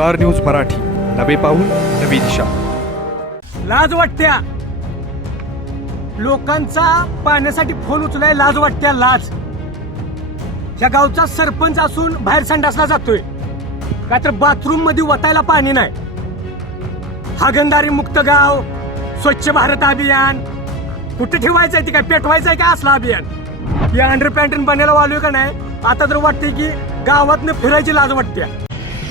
Star news Marathi. नवे पाऊल नवी दिशा. लाज वाटत्या. लोकांचा पाण्यासाठी फोन उचलाय लाज वाटत्या लाज. ह्या गावचा सरपंच असून बाहेर संडासला जातोय. का तर बाथरूममध्ये वतायला पाणी नाही. हागंदारी मुक्त गाव स्वच्छ भारत अभियान. कुठे ठेवायचंय ती काय पेटवायचंय का असला अभियान? या अंडर पॅन्टन बनायला वालोय का नाही? आता तर वाटते की गावातनं फिरायची लाज वाटते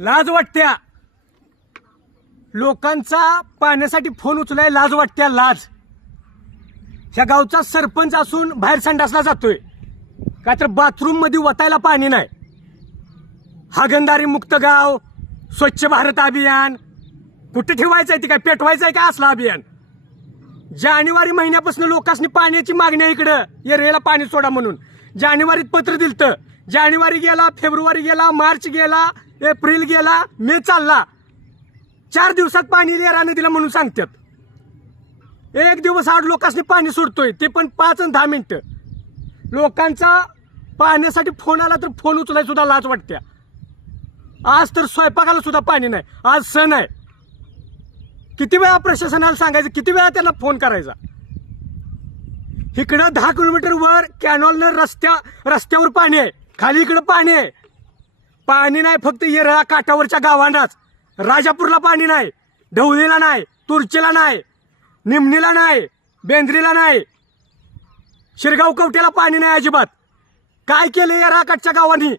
लाज वाटत्या. लोकांचा पाण्यासाठी फोन उचलाय लाज वाटत्या लाज. ह्या गावचा सरपंच असून बाहेर संडासला जातोय. का तर बाथरूममध्ये वतायला पाणी नाही. हागंदारी मुक्त गाव स्वच्छ भारत अभियान. कुठे आहे ते काय? पेटवायचं आहे का असलं अभियान? जानेवारी महिन्यापासून लोकांनी पाण्याची मागणी आहे इकडं एरियाला पाणी सोडा म्हणून. जानेवारीत पत्र दिलतं जानेवारी गेला फेब्रुवारी गेला मार्च गेला एप्रिल गेला मे चालला. चार दिवसात पाणी एरा नदीला म्हणून सांगतात. एक दिवस आठ लोकांनी पाणी सोडतोय ते पण पाच आणि दहा मिनटं. लोकांचा पाण्यासाठी फोन आला तर फोन उचलाय सुद्धा लाज वाटत्या. आज तर स्वयंपाकाला सुद्धा पाणी नाही आज सण आहे. किती वेळा प्रशासनाला सांगायचं किती वेळा त्यांना फोन करायचा? इकडं दहा किलोमीटर वर कॅनॉलनं रस्त्या रस्त्यावर पाणी आहे. खाली इकडं पाणी आहे. पाणी नाही फक्त येरळा काठावरच्या गावांनाच. राजापूरला पाणी नाही ढवळीला नाही तुरचीला नाही निमणीला नाही बेंद्रीला नाही. शिरगाव कवट्याला पाणी नाही अजिबात. काय केलं येराकाठच्या गावांनी?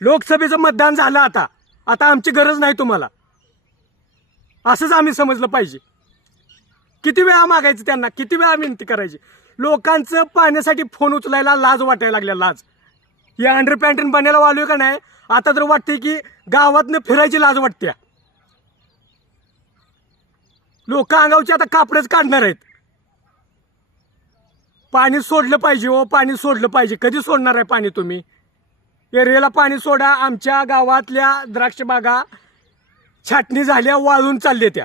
लोकसभेचं मतदान झालं आता. आता आमची गरज नाही तुम्हाला. असंच आम्ही समजलं पाहिजे. किती वेळा मागायचं त्यांना? किती वेळा विनंती करायची? लोकांचं पाण्यासाठी फोन उचलायला लाज वाटायला लागल्या लाज. या अंडर पॅन्टीन बनायला वालोय का नाही? आता तर वाटते की गावातनं फिरायची लाज वाटते लोक अंगावची आता कापडच काढणार आहेत. पाणी सोडलं पाहिजे हो पाणी सोडलं पाहिजे. कधी सोडणार आहे पाणी तुम्ही? एरियाला पाणी सोडा आमच्या गावातल्या द्राक्ष बागा छाटणी झाल्या वाळून चालल्या त्या.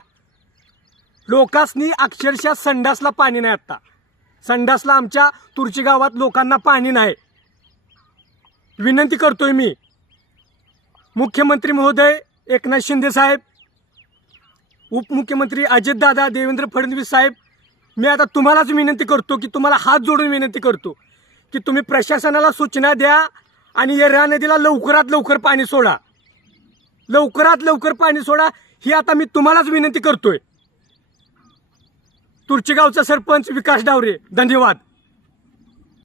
लोकांनी अक्षरशः संडासला पाणी नाही आत्ता. संडासला आमच्या तुरची गावात लोकांना पाणी नाही. विनंती करतोय मी. मुख्यमंत्री महोदय एकनाथ शिंदे साहेब उपमुख्यमंत्री अजितदादा देवेंद्र फडणवीस साहेब मी आता तुम्हालाच विनंती करतो की तुम्हाला हात जोडून विनंती करतो की तुम्ही प्रशासनाला सूचना द्या आणि येरळा नदीला लवकरात लवकर पाणी सोडा. लवकरात लवकर पाणी सोडा ही आता मी तुम्हालाच विनंती करतोय. तुर्चीगावचा सरपंच विकास डावरे धन्यवाद.